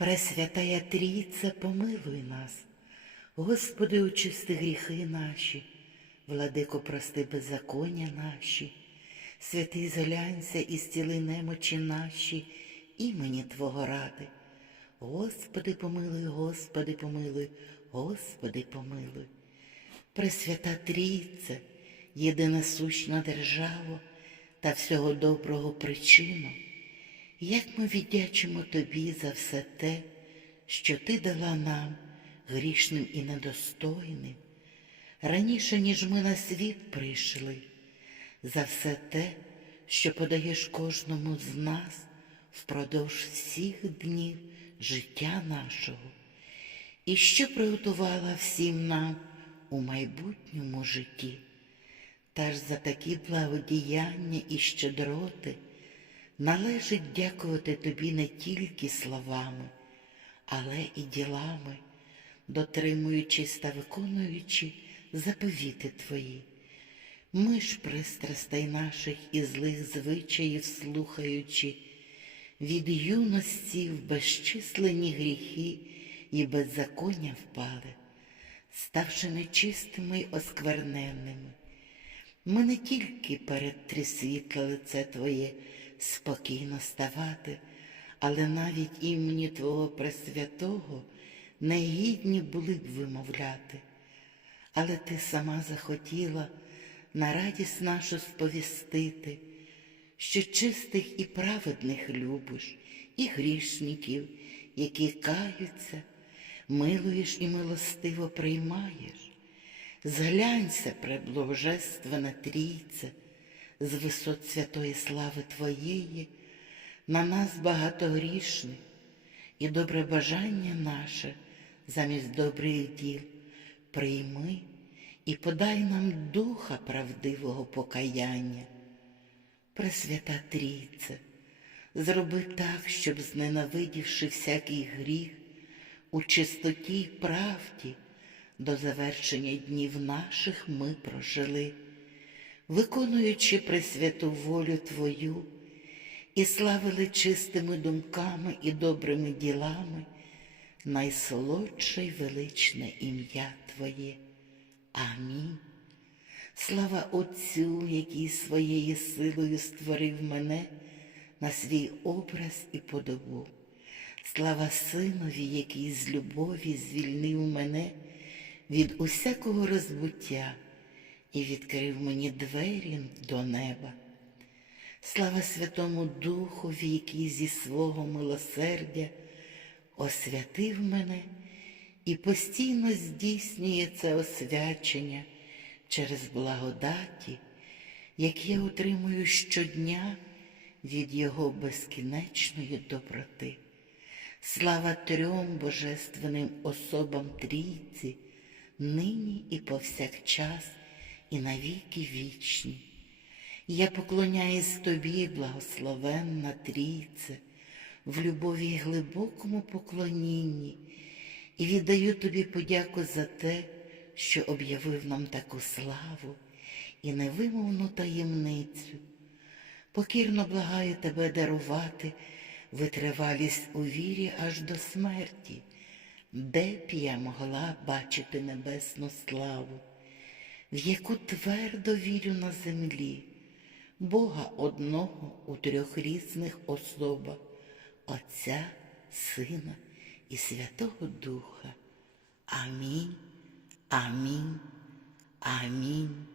Пресвятая Трійця, помилуй нас, Господи, очисти гріхи наші, владико, прости беззаконня наші, святий зглянься і зціли немочі наші, імені Твого ради. Господи, помилуй, Господи, помилуй, Господи, помилуй. Пресвята Трійце, єдина сущна держава та всього доброго причину, як ми віддячимо Тобі за все те, що Ти дала нам, грішним і недостойним, раніше, ніж ми на світ прийшли, за все те, що подаєш кожному з нас впродовж всіх днів життя нашого, і що приготувала всім нам у майбутньому житті. Та ж за такі благодіяння і щедроти належить дякувати тобі не тільки словами, але і ділами, дотримуючись та виконуючи заповіти твої. Ми ж пристрастей наших і злих звичаїв слухаючи, від юності в безчисленні гріхи і беззаконня впали, ставши нечистими й оскверненними. Ми не тільки перед трисвітле лице Твоє спокійно ставати, але навіть імені Твого Пресвятого негідні були б вимовляти. Але Ти сама захотіла на радість нашу сповістити, що чистих і праведних любиш, і грішників, які каються, милуєш і милостиво приймаєш. Зглянься, преблагожественна Трійце, з висот святої слави Твоєї, на нас багатогрішних, і добре бажання наше замість добрих діл прийми і подай нам духа правдивого покаяння. Пресвята Трійце, зроби так, щоб, зненавидівши всякий гріх, у чистоті й правді до завершення днів наших ми прожили, виконуючи пресвяту волю Твою і славили чистими думками і добрими ділами найсолодше й величне ім'я Твоє. Амінь. Слава Отцю, який своєю силою створив мене на свій образ і подобу. Слава Синові, який з любові звільнив мене від усякого розбуття і відкрив мені двері до неба. Слава Святому Духові, який зі свого милосердя освятив мене і постійно здійснює це освячення через благодаті, які я отримую щодня від Його безкінечної доброти. Слава трьом божественним особам трійці, нині і повсякчас, і навіки вічні. Я поклоняюсь тобі, благословенна Трійце, в любові й глибокому поклонінні, і віддаю тобі подяку за те, що об'явив нам таку славу і невимовну таємницю. Покірно благаю тебе дарувати витривалість у вірі аж до смерті, де б я могла бачити небесну славу, в яку твердо вірю на землі, Бога одного у трьох різних особах, Отця, Сина і Святого Духа. Амінь, амінь, амінь.